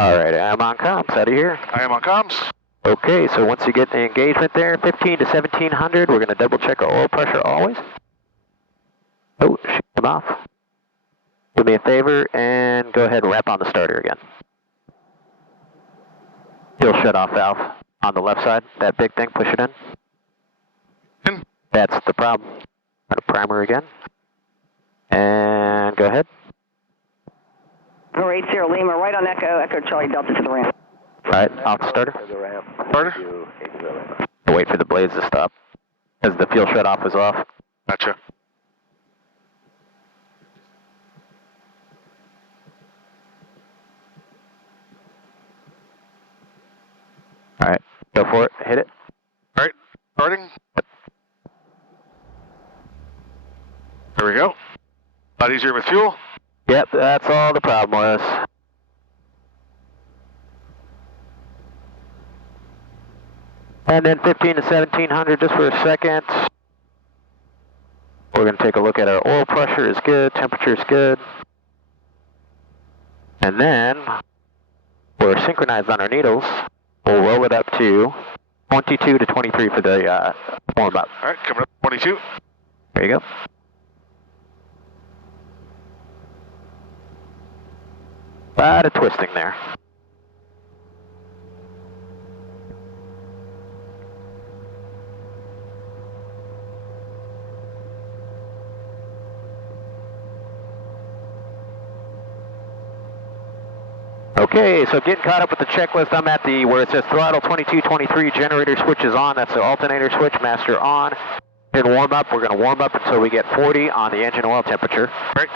Alright, I'm on comms. Out of here. I am on comms. Okay, so once you get the engagement there, 15 to 1700, we're going to double check our oil pressure always. Oh, shoot them off. Do me a favor and go ahead and wrap on the starter again. Fuel shut off valve on the left side, that big thing, push it in. In. That's the problem. Run a primer again. And go ahead. 480 Lima, right on Echo, Echo Charlie Delta to the ramp. Alright, off the starter. Starter. Wait for the blades to stop, because the fuel shut off was off. Gotcha. Alright, go for it, hit it. Alright, starting. There we go. A lot easier with fuel. Yep, that's all the problem was. And then 15 to 1700 just for a second. We're going to take a look at our oil pressure is good, temperature is good. And then we're synchronized on our needles. We'll roll it up to 22 to 23 for the warm up. Alright, coming up 22. There you go. Lot of twisting there. Okay, so getting caught up with the checklist, I'm at the, where it says throttle 22, 23, generator switch is on, that's the alternator switch, master on. In warm up, we're going to warm up until we get 40 on the engine oil temperature. Right.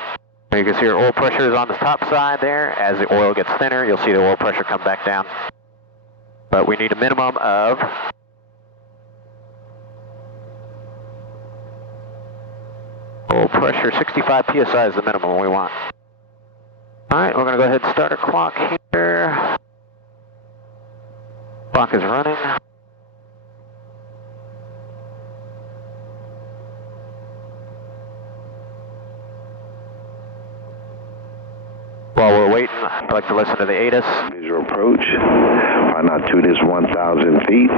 And you can see our oil pressure is on the top side there. As the oil gets thinner, you'll see the oil pressure come back down. But we need a minimum of oil pressure, 65 psi is the minimum we want. Alright, we're going to go ahead and start our clock here. Clock is running. While we're waiting, I'd like to listen to the ATIS. Visual approach. Final altitude is 1,000 feet.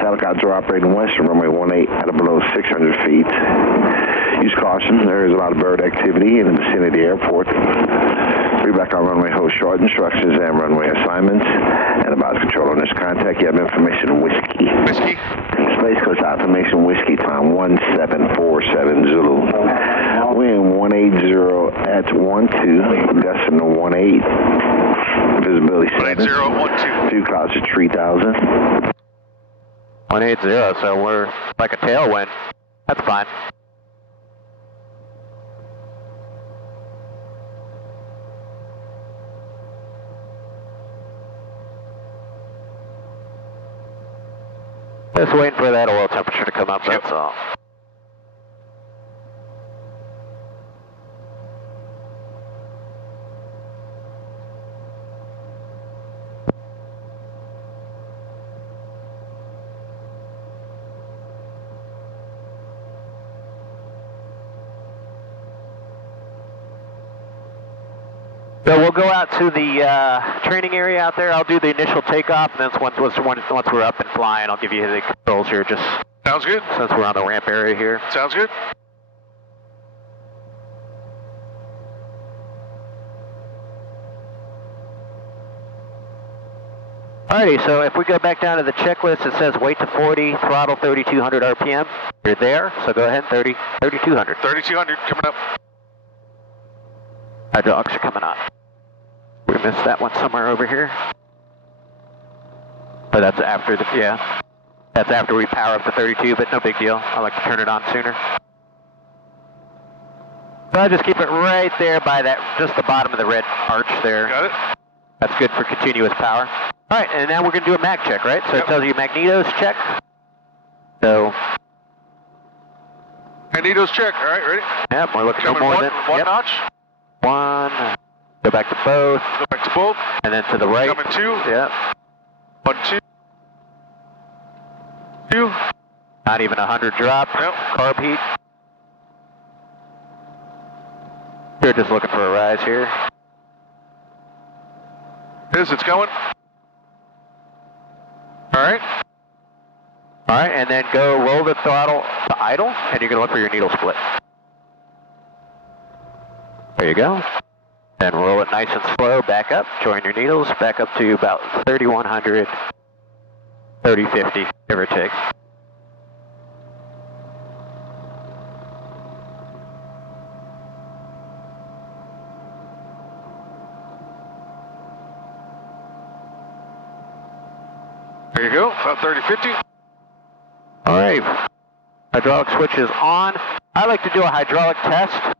Helicopter operating west from runway 18 at or below 600 feet. Use caution, there is a lot of bird activity in the vicinity of the airport. Reback on runway hold short, instructions and runway assignments. And about control on this contact, you have information whiskey. Whiskey. Space Coast information whiskey time 1747 Zulu. Wind 180 at 12, decimal 18. Visibility 7. 18012. Few clouds at 3,000. 180, so we're like a tailwind. That's fine. Just waiting for that oil temperature to come up, that's all. So we'll go out to the training area out there. I'll do the initial takeoff, and then once we're up and flying, I'll give you the controls here, just Sounds good. since we're on the ramp area here. Sounds good. Alrighty, so if we go back down to the checklist, it says weight to 40, throttle 3,200 RPM. You're there, so go ahead, 3,200. 3,200 coming up. Hydraulics are coming on. We missed that one somewhere over here. But that's after the, yeah. That's after we power up to 32, but no big deal. I like to turn it on sooner. So I just keep it right there by that, just the bottom of the red arch there. Got it. That's good for continuous power. All right, and now we're going to do a mag check, right? So It tells you magnetos check. So. Magnetos check. All right, ready? Yep, we're looking Coming no more one, than one yep. notch. One. Go back to both. Go back to both. And then to the right. Coming two. Yep. 1, 2. 2. Not even 100 drop. Yep. Carb heat. You're just looking for a rise here. It's going. All right. All right, and then go roll the throttle to idle, and you're going to look for your needle split. There you go. Then roll it nice and slow, back up, join your needles, back up to about 3,100, 3050, give or take. There you go, about 3050. All right, hydraulic switch is on. I like to do a hydraulic test.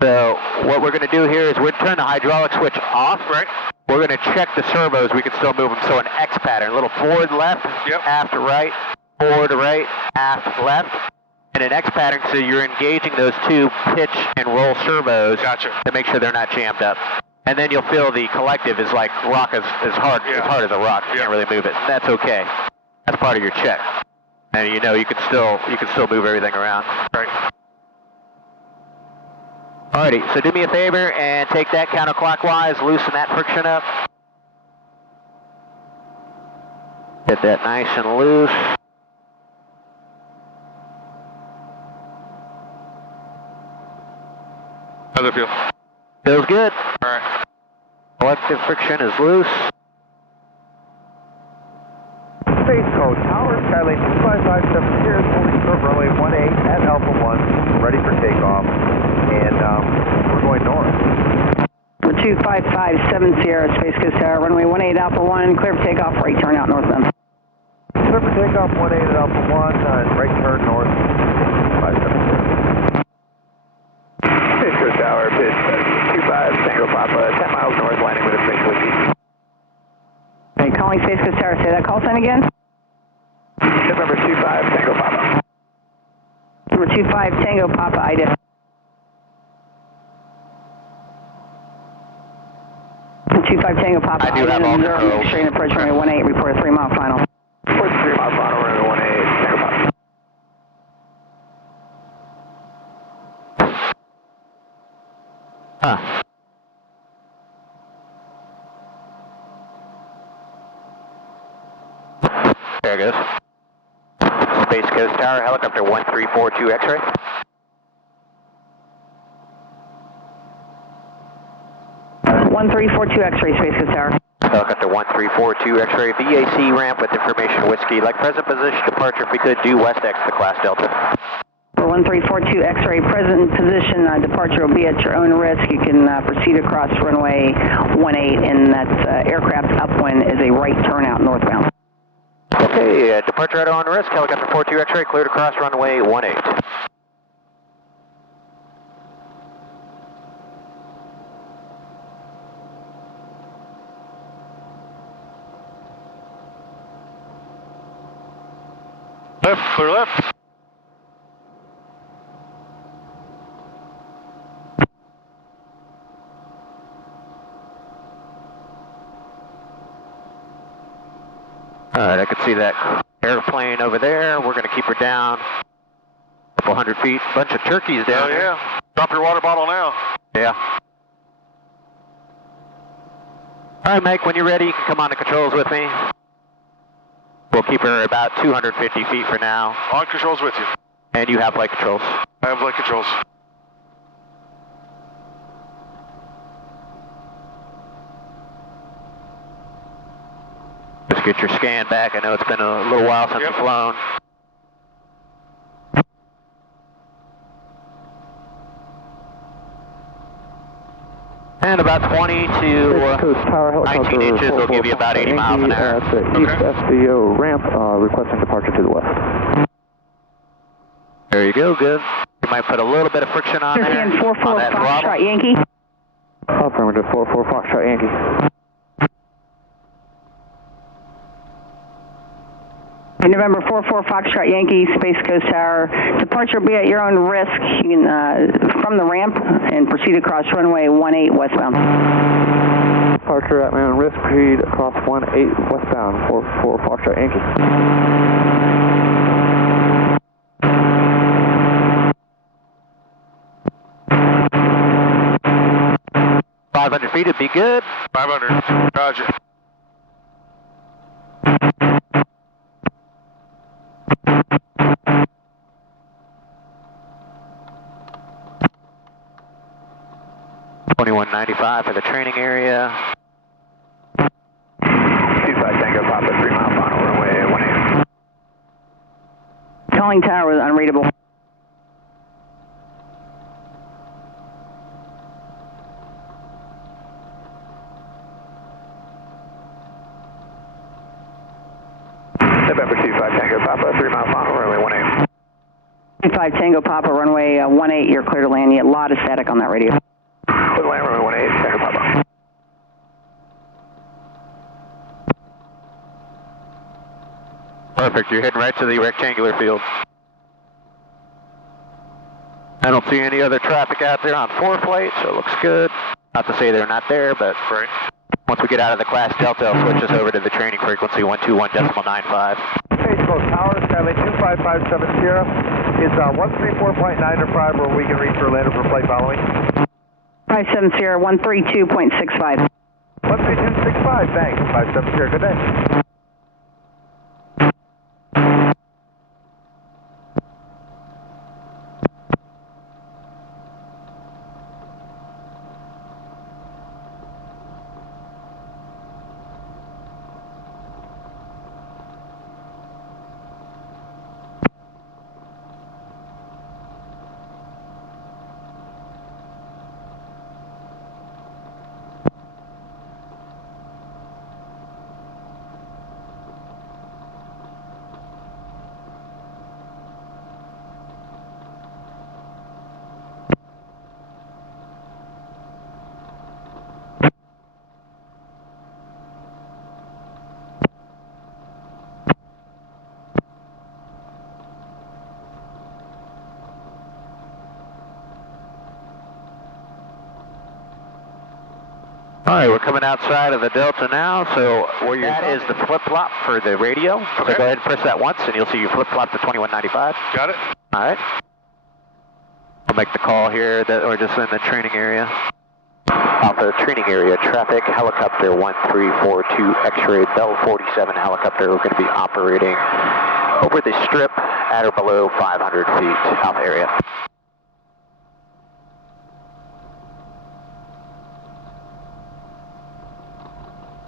So what we're going to do here is we're turn the hydraulic switch off. Right. We're going to check the servos. We can still move them. So an X pattern, a little forward left, Yep. aft right, forward right, aft left, and an X pattern. So you're engaging those two pitch and roll servos. Gotcha. To make sure they're not jammed up. And then you'll feel the collective is like rock is hard, Yeah. as hard as a rock. You Yeah. can't really move it. That's okay. That's part of your check. And you know you can still move everything around. Right. Alrighty, so do me a favor and take that counterclockwise, loosen that friction up. Get that nice and loose. How's it feel? Feels good. All right. Collective friction is loose. Space Code Tower, Skylane 2557 here, holding short runway 18 at Alpha 1, ready for takeoff, and we're going north. 2557 Sierra, Space Coast Tower, runway 18 Alpha 1, clear for takeoff, right turn out northbound. Clear for takeoff, 18 at Alpha 1, right turn north, 57. Space Coast Tower, pitch 25 Tango Papa, 10 miles north, landing with a space leaky. Okay, calling Space Coast Tower, say that call sign again? November 25 Tango Papa. Number 25 Tango Papa, ATIS. 25 Tango Papa, I do have all control. Straight approach runway 18, report a 3 mile final. Report 3 mile final, runway 18, Tango Papa. Huh. There it goes. Space Coast Tower, helicopter 1342 X-ray. One 1342 X-ray, Space Coast Tower. Helicopter 1342 X-ray, VAC ramp with information whiskey. Like present position departure, if we could, due west X to class Delta. For 1342 X-ray, present position departure will be at your own risk. You can proceed across runway 18, and that aircraft upwind is a right turnout northbound. Okay, departure at on risk, helicopter 42 X-ray, cleared across runway 18. Left, clear left. Alright, I can see that airplane over there. We're going to keep her down a couple hundred feet. Bunch of turkeys down there. Yeah. Drop your water bottle now. Yeah. Alright, Mike, when you're ready, you can come on the controls with me. We'll keep her about 250 feet for now. On controls with you. And you have flight controls. I have flight controls. Just get your scan back. I know it's been a little while since you've flown. And about 20 to 19 inches will give you about 80 miles an hour. At the East FBO ramp, requesting departure to the west. There you go, good. You might put a little bit of friction on there. Understand 44 on that Foxtrot throttle. Yankee. Affirmative, 44 Foxtrot Yankee. November 44 Foxtrot Yankee, Space Coast Tower. Departure will be at your own risk. You can, from the ramp and proceed across runway 18 westbound. Departure at my own risk, proceed across 18 westbound, 44 Foxtrot Yankee. $500 feet would be good. 500. Roger. $21.95 for the training area. 25 Tango Papa, 3 mile final, runway 18. Calling tower was unreadable. November 25 Tango Papa, 3 mile final, runway 18. 25 Tango Papa, runway 18, you're clear to land. You get a lot of static on that radio. Clear to land, runway 18, Tango Papa. Perfect, you're heading right to the rectangular field. I don't see any other traffic out there on 4 flight, so it looks good. Not to say they're not there, but Right. once we get out of the class Delta, I'll switch us over to the training frequency 121.95. Space Coast Tower, Skylane 2557 Sierra. Is 134.905 where we can reach Orlando for flight following? 57 Sierra, 132.65. 13265, thanks. 57 Sierra, good day. All right, we're coming outside of the Delta now, so where you're at is the flip-flop for the radio. Okay. So go ahead and press that once, and you'll see you flip-flop to 2195. Got it. All right. I'll make the call here that we're just in the training area. Alpha training area, traffic, helicopter 1342 X-ray Bell-47 helicopter. We're going to be operating over the strip at or below 500 feet Alpha area.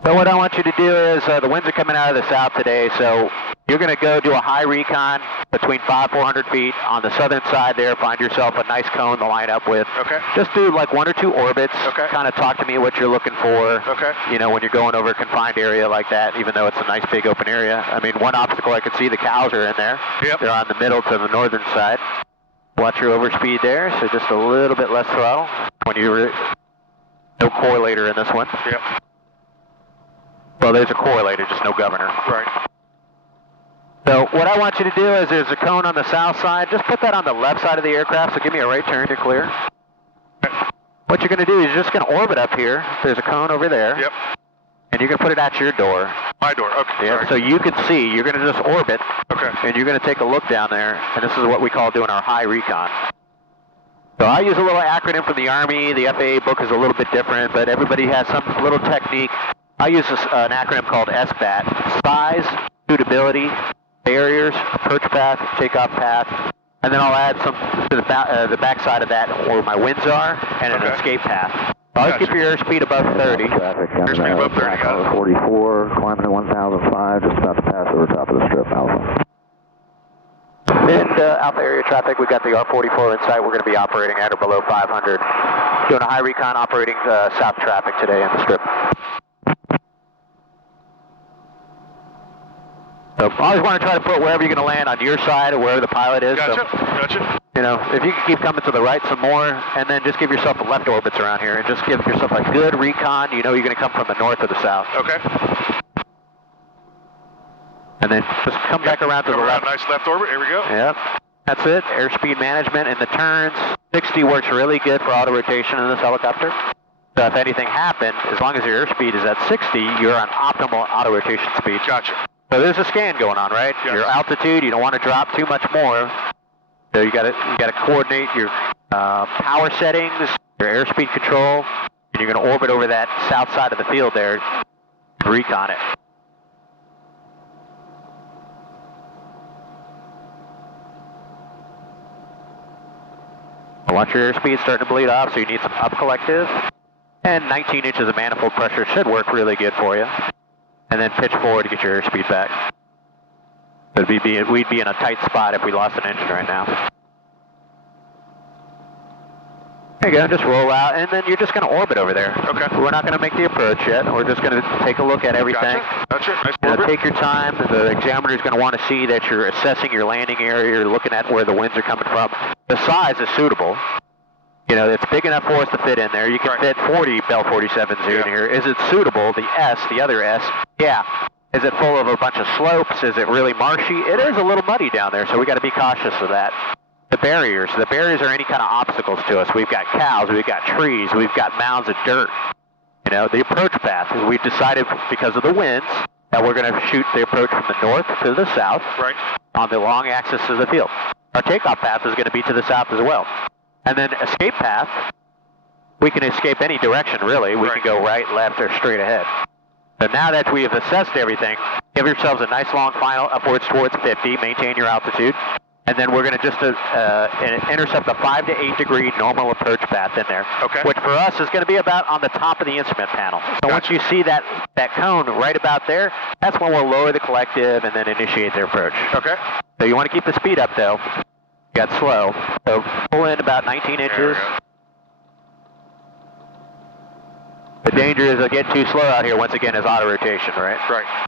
So what I want you to do is, the winds are coming out of the south today, so you're going to go do a high recon between 400 feet on the southern side there. Find yourself a nice cone to line up with. Okay. Just do like 1 or 2 orbits. Okay. Kind of talk to me what you're looking for. Okay. You know, when you're going over a confined area like that, even though it's a nice big open area. I mean, one obstacle I could see, the cows are in there. Yep. They're on the middle to the northern side. Watch your overspeed there, so just a little bit less throttle. When you no correlator in this one. Yep. Well, there's a correlator, just no governor. Right. So what I want you to do is there's a cone on the south side. Just put that on the left side of the aircraft, so give me a right turn, you're clear. What you're going to do is you're just going to orbit up here. There's a cone over there. Yep. And you're going to put it at your door. My door, okay. Yeah, so you can see. You're going to just orbit. Okay. And you're going to take a look down there. And this is what we call doing our high recon. So I use a little acronym from the Army. The FAA book is a little bit different, but everybody has some little technique. I use an acronym called SBAT. Size, suitability, barriers, approach path, takeoff path, and then I'll add some to the back side of that where my winds are and an escape path. Always keep your airspeed above 30. Traffic Airspeed above 30, got it. 44, climbing to 1005, just about to pass over top of the strip, Alpha. And Alpha area traffic, we've got the R44 in sight. We're going to be operating at or below 500. Doing a high recon, operating south traffic today in the strip. So I always want to try to put wherever you're going to land on your side or wherever the pilot is. Gotcha, So, gotcha. you know, if you can keep coming to the right some more, and then just give yourself a left orbits around here, and just give yourself a good recon. You know you're going to come from the north or the south. Okay. And then just come back around to the left. Nice left orbit, here we go. Yep, that's it. Airspeed management and the turns. 60 works really good for auto rotation in this helicopter. So if anything happened, as long as your airspeed is at 60, you're on optimal auto rotation speed. Gotcha. So there's a scan going on, right? Yes. Your altitude, you don't want to drop too much more. So you got to coordinate your power settings, your airspeed control, and you're going to orbit over that south side of the field there, recon it. Watch your airspeed starting to bleed off, so you need some up collective. And 19 inches of manifold pressure should work really good for you. And then pitch forward to get your airspeed back. We'd be in a tight spot if we lost an engine right now. There you go, just roll out, and then you're just going to orbit over there. Okay. We're not going to make the approach yet. We're just going to take a look at everything. Gotcha. Nice You know, orbit. take your time. The examiner's going to want to see that you're assessing your landing area. You're looking at where the winds are coming from. The size is suitable. You know, it's big enough for us to fit in there. You can fit 40 Bell-47s in here. Is it suitable? The other S, yeah. Is it full of a bunch of slopes? Is it really marshy? It is a little muddy down there, so we got to be cautious of that. The barriers are any kind of obstacles to us. We've got cows, we've got trees, we've got mounds of dirt. You know, the approach path is we've decided because of the winds that we're going to shoot the approach from the north to the south on the long axis of the field. Our takeoff path is going to be to the south as well. And then escape path, we can escape any direction really. We can go right, left, or straight ahead. So now that we have assessed everything, give yourselves a nice long final upwards towards 50, maintain your altitude, and then we're going to just intercept a 5 to 8 degree normal approach path in there. Okay. Which for us is going to be about on the top of the instrument panel. So once you see that cone right about there, that's when we'll lower the collective and then initiate the approach. Okay. So you want to keep the speed up though. Got slow. So pull in about 19 inches. The danger is to get too slow out here once again is auto rotation, right? Right.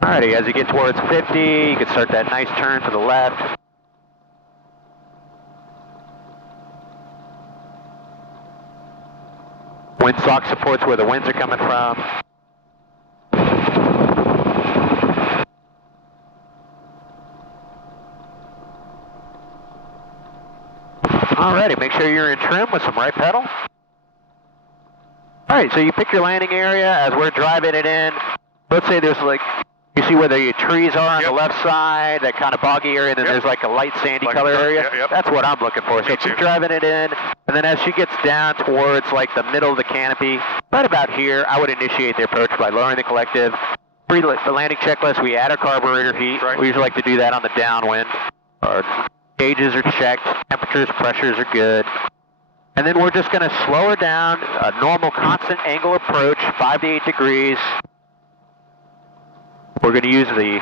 Alrighty, as you get towards 50, you can start that nice turn to the left. Windsock supports where the winds are coming from. Alrighty, make sure you're in trim with some right pedal. Alright, so you pick your landing area as we're driving it in. Let's say there's like, you see where the trees are on the left side, that kind of boggy area, and then there's like a light sandy color area. That's what I'm looking for. So keep driving it in, and then as she gets down towards like the middle of the canopy, right about here, I would initiate the approach by lowering the collective. The landing checklist, we add our carburetor heat. We usually like to do that on the downwind. Our gauges are checked, temperatures, pressures are good. And then we're just going to slow her down, a normal constant angle approach, 5 to 8 degrees. We're going to use the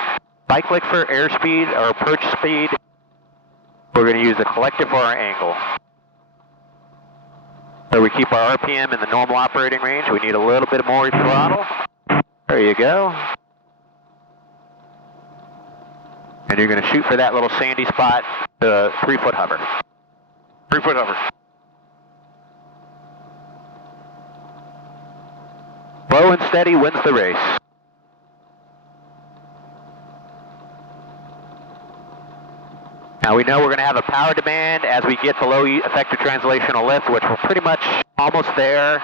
cyclic for airspeed, our approach speed. We're going to use the collective for our angle. So we keep our RPM in the normal operating range. We need a little bit more throttle. There you go. And you're going to shoot for that little sandy spot, the 3-foot hover. 3-foot hover. Slow and steady wins the race. Now we know we're going to have a power demand as we get below effective translational lift, which we're pretty much almost there.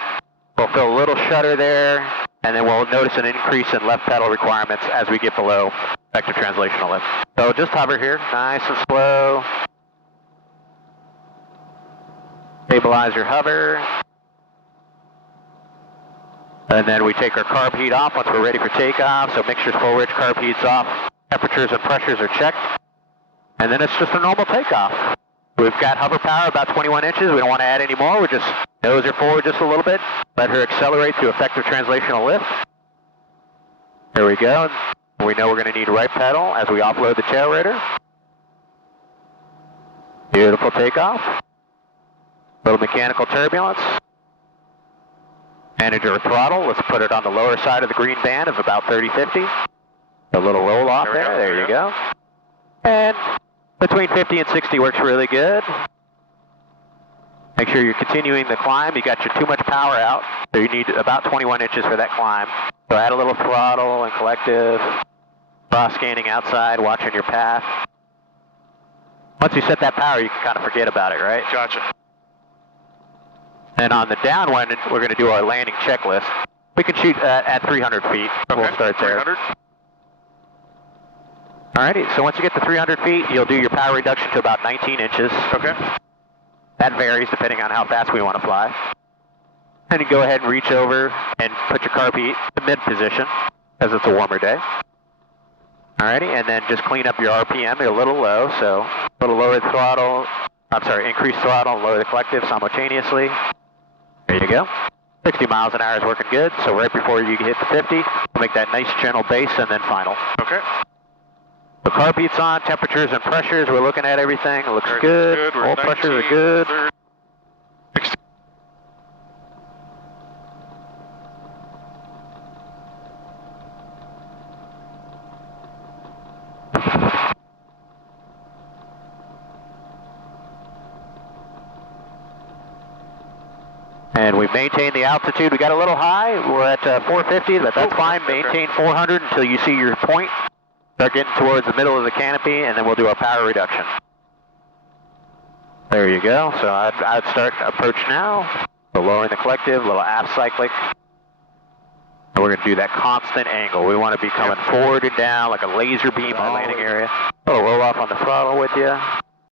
We'll feel a little shudder there, and then we'll notice an increase in left pedal requirements as we get below effective translational lift. So just hover here, nice and slow. Stabilize your hover. And then we take our carb heat off once we're ready for takeoff. So mixtures full rich, carb heat's off. Temperatures and pressures are checked. And then it's just a normal takeoff. We've got hover power about 21 inches. We don't want to add any more. We just nose her forward just a little bit. Let her accelerate to effective translational lift. There we go. We know we're going to need right pedal as we offload the tail rotor. Beautiful takeoff. Little mechanical turbulence. Manage our throttle. Let's put it on the lower side of the green band of about 30-50. A little roll off there. There you go. And between 50 and 60 works really good. Make sure you're continuing the climb. You got your too much power out, so you need about 21 inches for that climb. So add a little throttle and collective. Cross scanning outside, watching your path. Once you set that power, you can kind of forget about it, right? Gotcha. And on the downwind, we're going to do our landing checklist. We can shoot at 300 feet. Okay. We'll start there. 300. Alrighty, so once you get to 300 feet, you'll do your power reduction to about 19 inches. Okay. That varies depending on how fast we want to fly. And you go ahead and reach over and put your carb heat to mid position, because it's a warmer day. Alrighty, and then just clean up your RPM. You're a little low, so a little lower the throttle. I'm sorry, increase throttle and lower the collective simultaneously. There you go. 60 miles an hour is working good, so right before you hit the 50, we'll make that nice gentle base and then final. Okay. The carb heat's on, temperatures and pressures, we're looking at everything, it looks good. All pressures are good. 60. And we've maintained the altitude. We got a little high. We're at 450, but that's fine. Maintain 400 until you see your point. Start getting towards the middle of the canopy, and then we'll do our power reduction. There you go. So I'd start approach now. So lowering the collective, little aft cyclic. And we're going to do that constant angle. We want to be coming forward and down like a laser beam on landing area. A little roll off on the throttle with you.